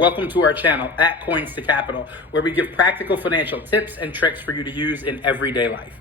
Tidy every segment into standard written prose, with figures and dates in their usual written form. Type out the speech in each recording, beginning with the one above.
Welcome to our channel at Coins to Capital, where we give practical financial tips and tricks for you to use in everyday life.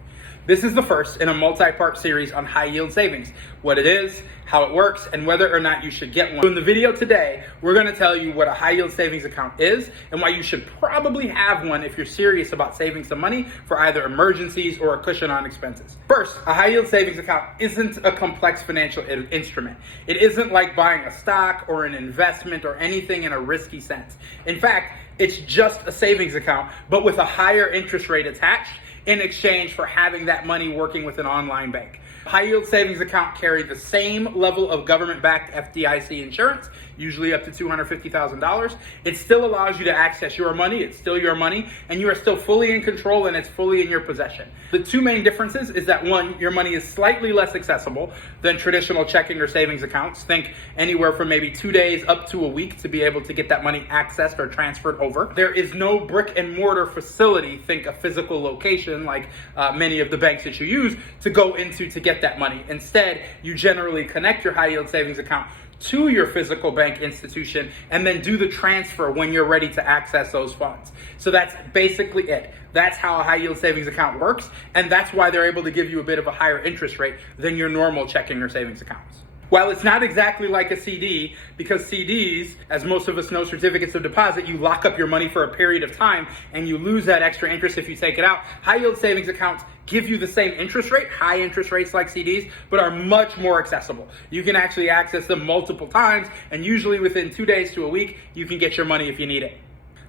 This is the first in a multi-part series on high yield savings, what it is, how it works, and whether or not you should get one. So in the video today, we're going to tell you what a high yield savings account is and why you should probably have one if you're serious about saving some money for either emergencies or a cushion on expenses. First, a high yield savings account isn't a complex financial instrument. It isn't like buying a stock or an investment or anything in a risky sense. In fact, it's just a savings account, but with a higher interest rate attached in exchange for having that money working with an online bank. High yield savings account carry the same level of government-backed FDIC insurance, usually up to $250,000. It still allows you to access your money. It's still your money, and you are still fully in control, and it's fully in your possession. The two main differences is that one, your money is slightly less accessible than traditional checking or savings accounts. Think anywhere from maybe 2 days up to a week to be able to get that money accessed or transferred over. There is no brick and mortar facility, think a physical location like many of the banks that you use, to go into to get that money. Instead, you generally connect your high yield savings account to your physical bank institution and then do the transfer when you're ready to access those funds. So that's basically it. That's how a high yield savings account works, and that's why they're able to give you a bit of a higher interest rate than your normal checking or savings accounts. While it's not exactly like a CD, because CDs, as most of us know, certificates of deposit, you lock up your money for a period of time and you lose that extra interest if you take it out. High yield savings accounts give you the same interest rate, high interest rates like CDs, but are much more accessible. You can actually access them multiple times, and usually within 2 days to a week, you can get your money if you need it.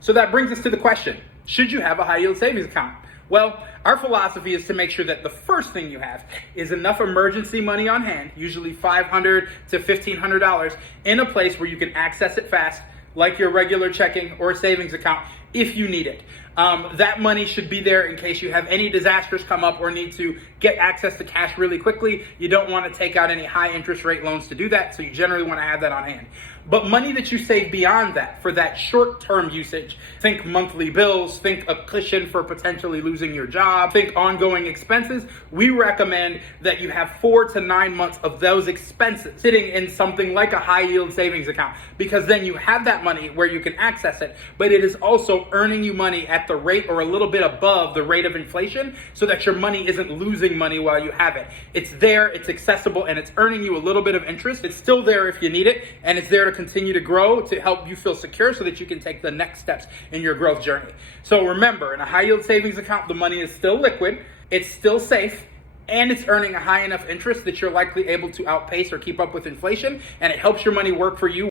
So that brings us to the question, should you have a high yield savings account? Well, our philosophy is to make sure that the first thing you have is enough emergency money on hand, usually $500 to $1,500, in a place where you can access it fast, like your regular checking or savings account, if you need it. That money should be there in case you have any disasters come up or need to get access to cash really quickly. You don't want to take out any high interest rate loans to do that, so you generally want to have that on hand. But money that you save beyond that, for that short-term usage, think monthly bills, think a cushion for potentially losing your job, think ongoing expenses, we recommend that you have 4 to 9 months of those expenses sitting in something like a high yield savings account, because then you have that money where you can access it, but it is also earning you money at the rate or a little bit above the rate of inflation, so that your money isn't losing money while you have it. It's there, it's accessible, and it's earning you a little bit of interest. It's still there if you need it, and it's there to continue to grow to help you feel secure so that you can take the next steps in your growth journey. So remember, in a high yield savings account, the money is still liquid, it's still safe, and it's earning a high enough interest that you're likely able to outpace or keep up with inflation, and it helps your money work for you